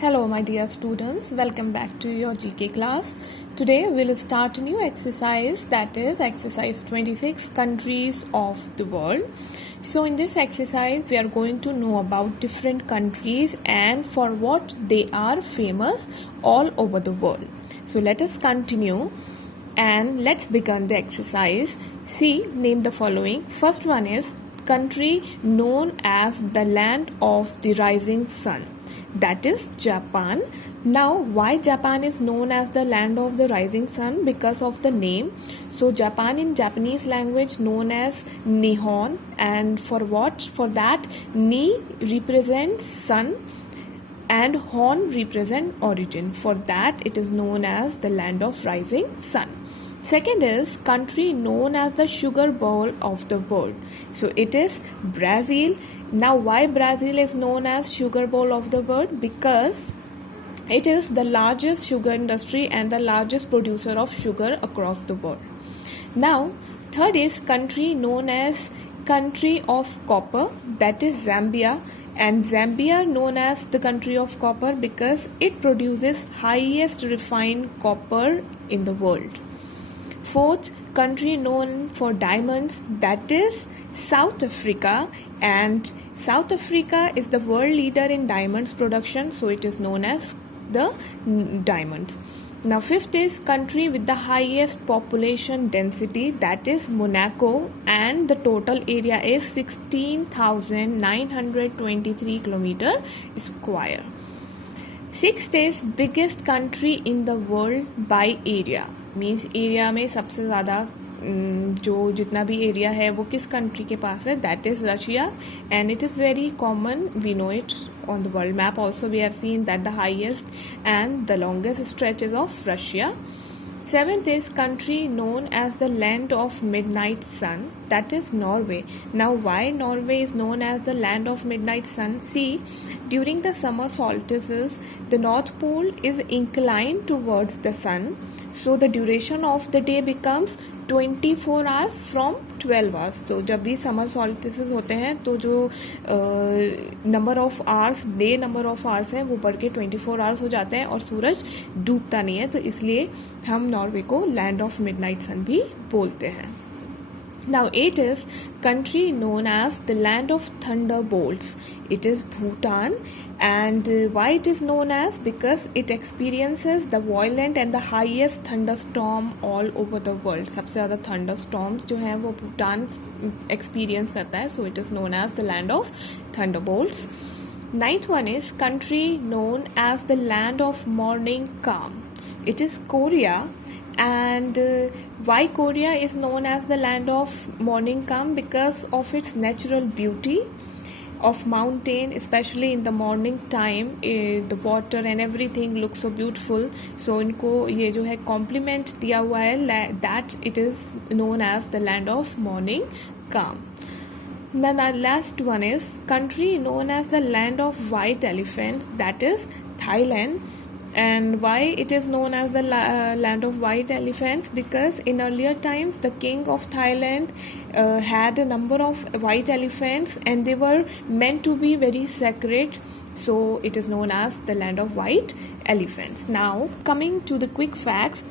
Hello my dear students, welcome back to your GK class. Today we'll start a new exercise, that is exercise 26, countries of the world. So in this exercise we are going to know about different countries and for what they are famous all over the world. So let us continue and let's begin the exercise. See, name the following. First one is country known as the land of the rising sun. That is Japan. Now, why Japan is known as the land of the rising sun? Because of the name. So, Japan in Japanese language known as Nihon, and for what? For that, Ni represents sun and Hon represent origin. For that, it is known as the land of rising sun. Second is country known as the sugar bowl of the world. So it is Brazil. Now why Brazil is known as sugar bowl of the world? Because it is the largest sugar industry and the largest producer of sugar across the world. Now third is country known as country of copper, that is Zambia. And Zambia known as the country of copper because it produces highest refined copper in the world. Fourth, country known for diamonds, that is South Africa, and South Africa is the world leader in diamonds production, so it is known as the diamonds. Now fifth is country with the highest population density, that is Monaco, and the total area is 16,923 km square. Sixth is biggest country in the world by area. Means area में सबसे ज़्यादा जो जितना भी area है वो किस country के पास है, that is Russia, and it is very common, we know it on the world map also, we have seen that the highest and the longest stretches of Russia. Seventh is country known as the land of midnight sun, that is Norway. Now why Norway is known as the land of midnight sun? See, during the summer solstices, the North Pole is inclined towards the sun, so the duration of the day becomes 24 hours from 12 hours. तो जब भी summer सॉल्स्टिसेस होते हैं तो जो number of hours, day number of hours हैं वो बढ़ के 24 आवर्स हो जाते हैं और सूरज डूबता नहीं है, तो इसलिए हम नॉर्वे को लैंड ऑफ मिडनाइट सन भी बोलते हैं. Now 8 is country known as the land of thunderbolts. It is Bhutan, and why it is known as? Because it experiences the violent and the highest thunderstorm all over the world. सबसे ज़्यादा thunderstorms जो हैं वो Bhutan experience करता है, so it is known as the land of thunderbolts. Ninth one is country known as the land of morning calm. It is Korea. And why Korea is known as the land of morning calm? Because of its natural beauty of mountain, especially in the morning time, the water and everything looks so beautiful. So इनको ये जो है compliment दिया हुआ है, that it is known as the land of morning calm. Then our last one is country known as the land of white elephants, that is Thailand. And why it is known as the land of white elephants? Because in earlier times the king of Thailand had a number of white elephants and they were meant to be very sacred, so it is known as the land of white elephants. Now coming to the quick facts,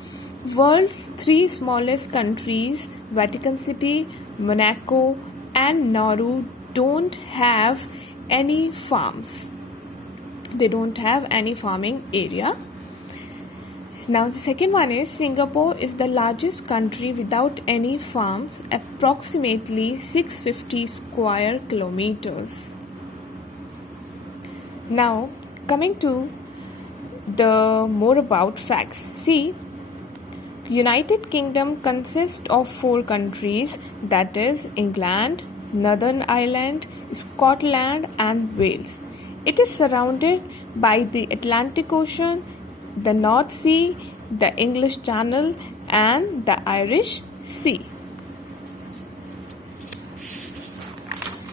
world's 3 smallest countries, Vatican City, Monaco and Nauru, don't have any farms. They don't have any farming area. Now the second one is Singapore is the largest country without any farms, approximately 650 square kilometers. Now coming to the more about facts. See, United Kingdom consists of 4 countries, that is England, Northern Ireland, Scotland and Wales. It is surrounded by the Atlantic Ocean, the North Sea, the English Channel and the Irish Sea.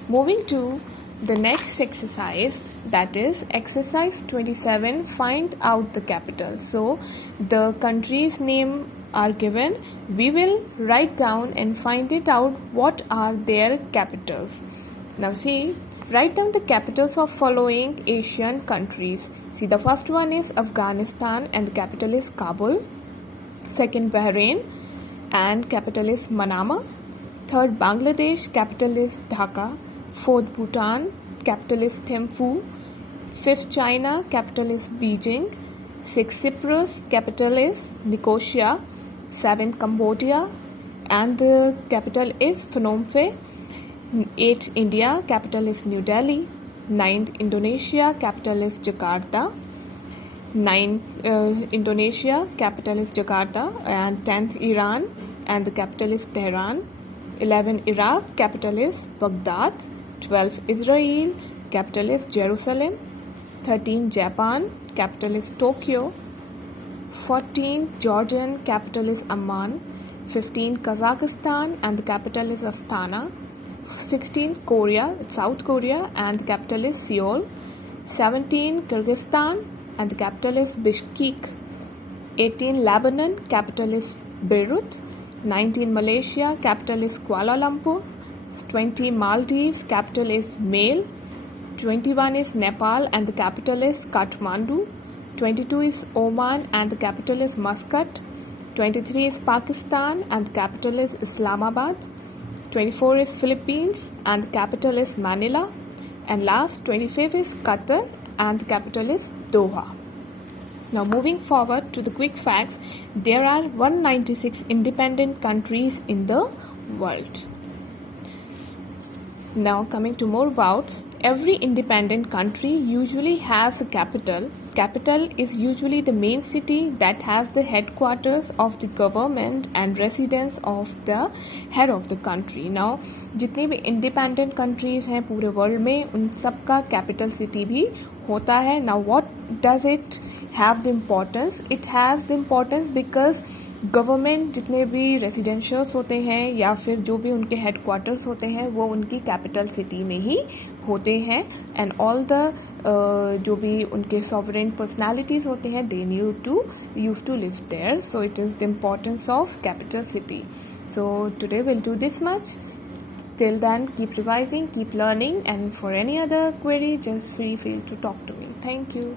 Moving to the next exercise, that is exercise 27, find out the capital. So the countries' name are given. We will write down and find it out what are their capitals. Now see, Write down the capitals of following Asian countries. See, the first one is Afghanistan and the capital is Kabul. Second, Bahrain and capital is Manama. Third, Bangladesh, capital is Dhaka. Fourth, Bhutan, capital is Thimphu. Fifth, China, capital is Beijing. Sixth, Cyprus, capital is Nicosia. Seventh, Cambodia and the capital is Phnom Penh. 8th, India, capital is New Delhi. 9th, Indonesia, capital is Jakarta. 9th, Indonesia, capital is Jakarta. And 10th, Iran and the capital is Tehran. 11th, Iraq, capital is Baghdad. 12th, Israel, capital is Jerusalem. 13th, Japan, capital is Tokyo. 14th, Jordan, capital is Amman. 15th, Kazakhstan and the capital is Astana. 16th, Korea, South Korea and the capital is Seoul. 17th, Kyrgyzstan and the capital is Bishkek. 18th, Lebanon, capital is Beirut. 19th, Malaysia, capital is Kuala Lumpur. 20, Maldives, capital is Male. 21 is Nepal and the capital is Kathmandu. 22 is Oman and the capital is Muscat. 23 is Pakistan and the capital is Islamabad. 24 is Philippines and the capital is Manila. And last, 25 is Qatar and the capital is Doha. Now moving forward to the quick facts, there are 196 independent countries in the world. Now coming to more about, every independent country usually has a capital. Capital is usually the main city that has the headquarters of the government and residence of the head of the country. Now जितनी भी independent countries हैं पूरे world में उन सब का capital city भी होता है. Now what does it have the importance? It has the importance because government जितने भी रेजिडेंशियल्स होते हैं या फिर जो भी उनके हेडक्वार्टर्स होते हैं वो उनकी कैपिटल सिटी में ही होते हैं. एंड ऑल द जो भी उनके सॉवरेन पर्सनालिटीज़ होते हैं they use to live there. So it is the importance of capital city. So today will do this much. Till then, keep revising, keep learning, and for any other query, just feel free to talk to me. Thank you.